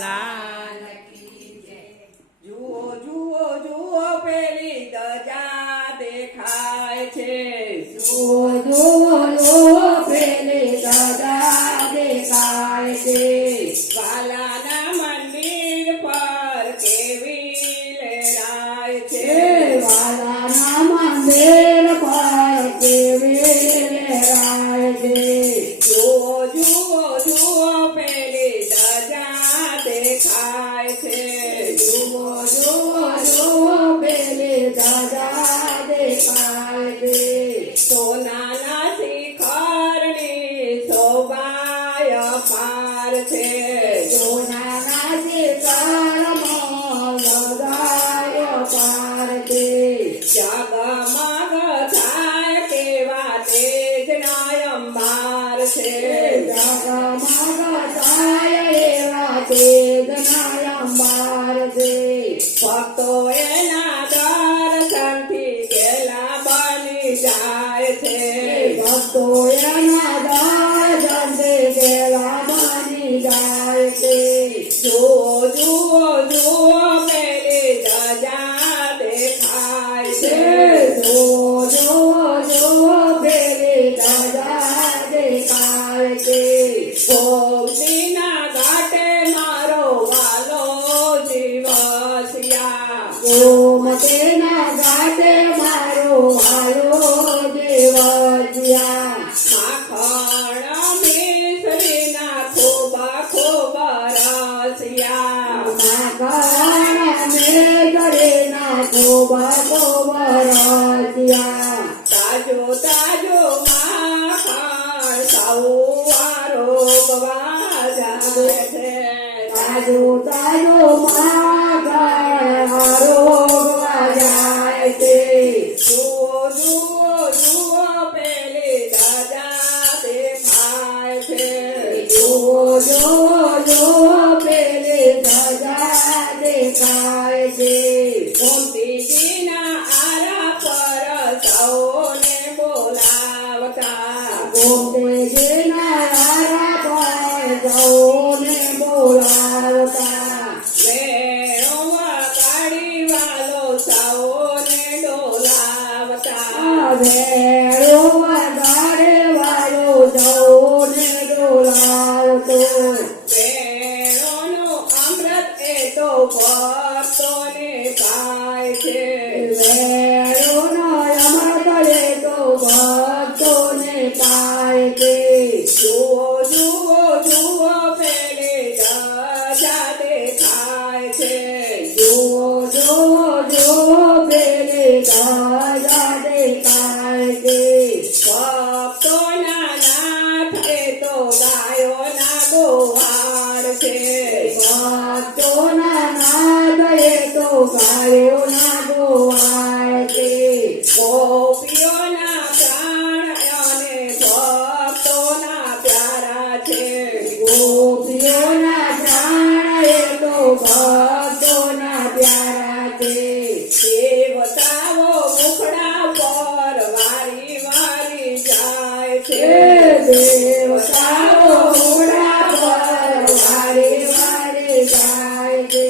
લાલ જુઓ જુઓ જુઓ પેલી ધજા દેખાય છે. જુઓ જુઓ જુઓ પેલી ધજા દેખાય છે. વાલાના મંદિર પર કેવી લહેરાય છે. વાલાના મંદિર પર કેવી લહેરાય છે. જુઓ જુઓ જુઓ પેલી ધજા દેખાય છે. જુઓ જુઓ જુઓ પેલી ધજા દેખાય છે. સોનાના શિખરની શોભાય પાર છે. સોનાના શિખરમાં લગાય પાર છે. જગમગ થાય કેવા તેજના અંબાર છે. જગમગ થાય એવા તેજના અંબાર છે. ભક્તો એના દર્શનથી ગેલા બની જાય છે. ભક્તો એના દર્શનથી ગેલા બની જાય છે. જુઓ જુઓ જુઓ પેલી ધજા દેખાય છે. જુઓ જુઓ જુઓ પેલી ધજા દેખાય છે. ગોમતીના ઘાટે મારો વાલો જીવસ્યા. ગોમતીના ઘાટે મારો વાલો દેવજ્યા. માખણ મિશ્રીના ખૂબ ખૂબ રસિયા. માખણ મેઘડીના ખૂબ ખૂબ રસિયા. તાજો તાજો માખણ સવારો જાય છે. તાજો તાજો માખણ આરોગવા જાય છે. જુઓ જુઓ જુઓ પેલી ધજા દેખાય છે. જુઓ જુઓ જુઓ પેલી ધજા દેખાય છે. ગોમતીજીના આરા પર સૌને બોલાવતા. ગોમતીજીના આરા પર સૌને બોલાવતા. વેણો વગાડી વાલો સૌને ડોલાવતા. વેળો વગાડે વાળો સૌને ડોલાવતો. વેણોનો અમૃત એ તો ભક્તોને પાય છે. વેળોનો અમૃત એ તો ભક્તોને પાય છે. જુઓ જુઓ જુઓ પેલી ધજા દેખાય છે. જુઓ જુઓ જુઓ પેલી ધજા દેખાય છે. ભક્તોના નાથ એ તો ગાયોના ગોવાળ છે. ભક્તોના નાદ એ તો ગાયોના ગોવાળ છે. ગોપીઓના પ્રાણ અને ભક્તોના પ્યારા છે. ગોપીઓના પ્રાણ એ તો ભક્તોના પ્યારા છે. દેવતાઓ મુખડા પર વારી વારી જાય છે. દેવતાઓ ઘોડા પર વારે વારે જાય છે.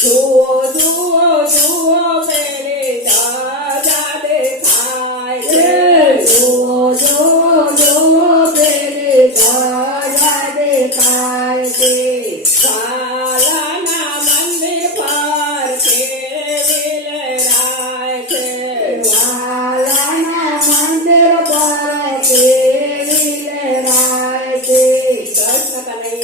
જુઓ જુઓ જુઓ પેલી ધજા દેખાય છે. જુઓ જુઓ જુઓ પેલી ધજા દેખાય છે. વાલાના મંદિર પર કેવી લહેરાય છે. વાલાના મંદિર પર કેવી લહેરાય છે. કૃષ્ણ કનૈયા